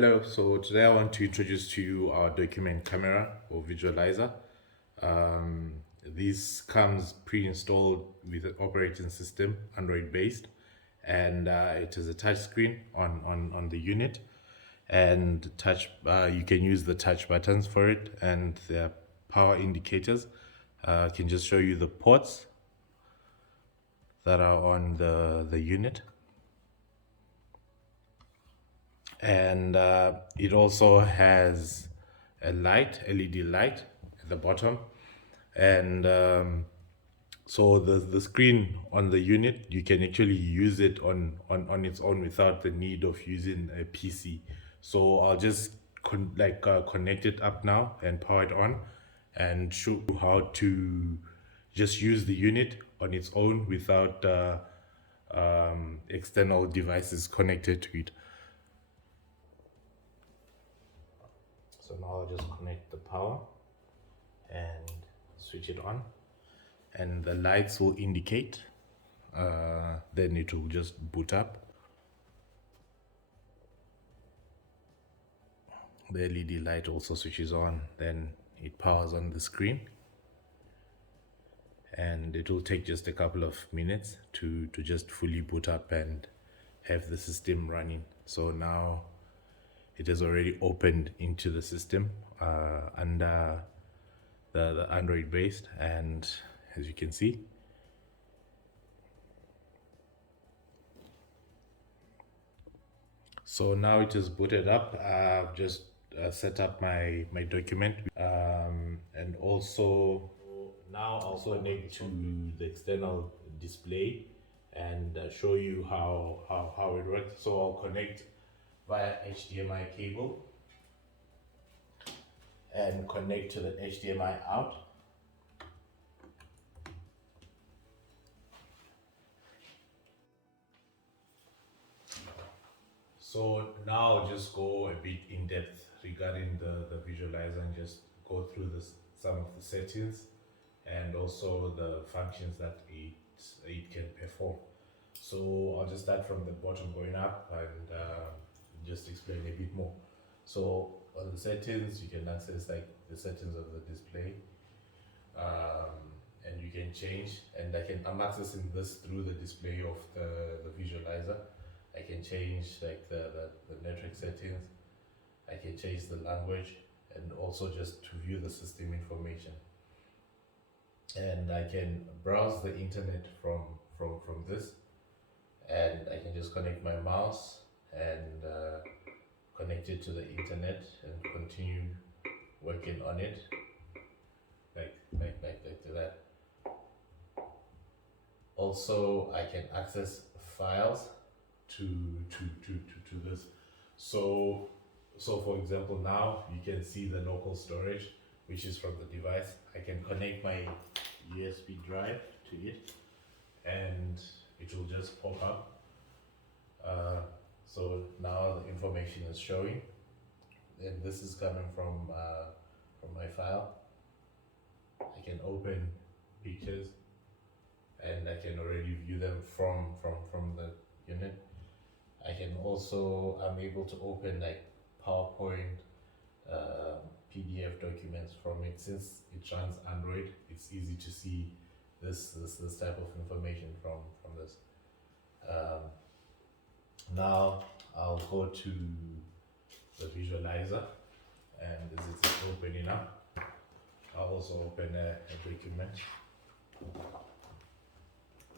Hello, so today I want to introduce to you our document camera or visualizer. This comes pre-installed with an operating system, Android based, and it is a touch screen on the unit. And touch, you can use the touch buttons for it, and the power indicators. I can just show you the ports that are on the unit. And it also has a light, LED light at the bottom. And so the screen on the unit, you can actually use it on its own without the need of using a PC. So I'll just connect it up now and power it on and show you how to just use the unit on its own without external devices connected to it. So now I'll just connect the power and switch it on, and the lights will indicate. Then it will just boot up. The LED light also switches on, then it powers on the screen, and it will take just a couple of minutes to just fully boot up and have the system running. So now it has already opened into the system under the Android based, and as you can see, so now it is booted up. I've just set up my document, and also now I'll connect to the external display and show you how it works. So I'll connect via HDMI cable and connect to the HDMI out. So now I'll just go a bit in depth regarding the visualizer and just go through some of the settings and also the functions that it can perform. So I'll just start from the bottom going up and just explain a bit more. So on the settings, you can access like the settings of the display, and you can change, and I'm accessing this through the display of the visualizer. I can change like the network settings, I can change the language, and also just to view the system information. And I can browse the internet from this, and I can just connect my mouse and connect it to the internet and continue working on it like that. Also, I can access files to this. So for example, now you can see the local storage, which is from the device. I can connect my USB drive to it, and it will just pop up. So now the information is showing, and this is coming from my file. I can open pictures, and I can already view them from the unit. I can also, I'm able to open like PowerPoint, PDF documents from it. Since it runs Android, it's easy to see this type of information from this. Now I'll go to the visualizer, and as it's opening up, I'll also open a document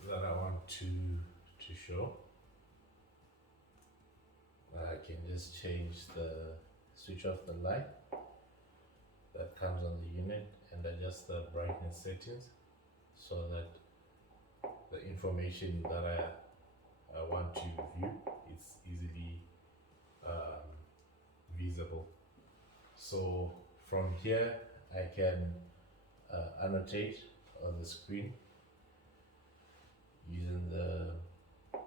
that I want to show. I can just change switch off the light that comes on the unit and adjust the brightness settings so that the information that I want to view is easily visible. So from here I can annotate on the screen using my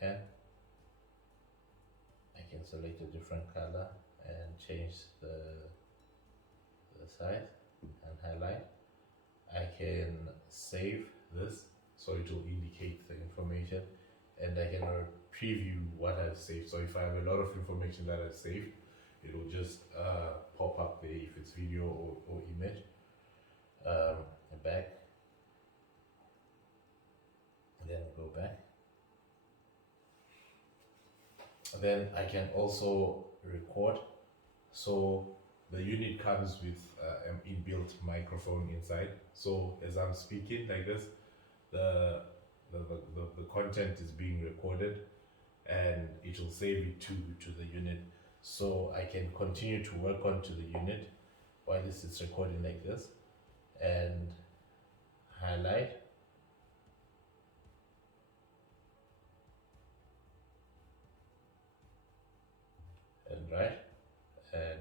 pen. I can select a different color and change the size and highlight. I can save this so it will indicate the information, and I can preview what I've saved. So if I have a lot of information that I've saved, it will just pop up there if it's video or image. Back, then go back. Then I can also record. So the unit comes with an inbuilt microphone inside. So as I'm speaking like this, the content is being recorded, and it will save it to the unit. So I can continue to work onto the unit while this is recording like this, and highlight, and right, and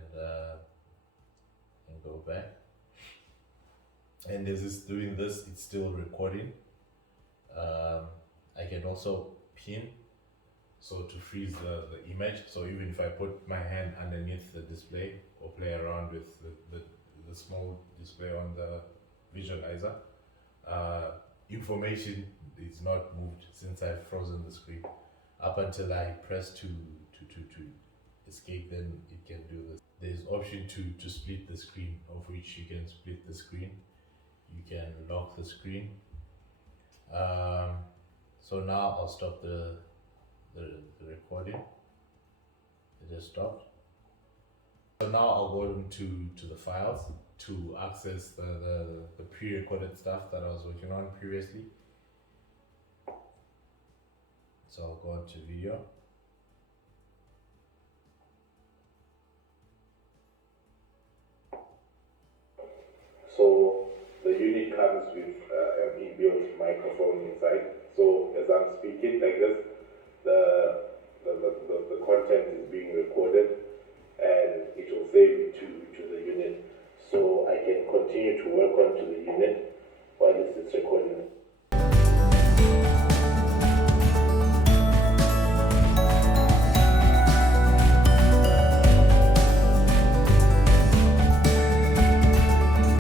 go back. And as it's doing this, it's still recording. I can also pin, so to freeze the image. So even if I put my hand underneath the display or play around with the small display on the visualizer, information is not moved since I've frozen the screen. Up until I press to escape, then it can do this. There's option to split the screen, of which you can split the screen. You can lock the screen. So now I'll stop the recording. It just stopped. So now I'll go into the files to access the pre-recorded stuff that I was working on previously. So I'll go into video. So the unit comes with an inbuilt microphone inside. So as I'm speaking like this, the content is being recorded.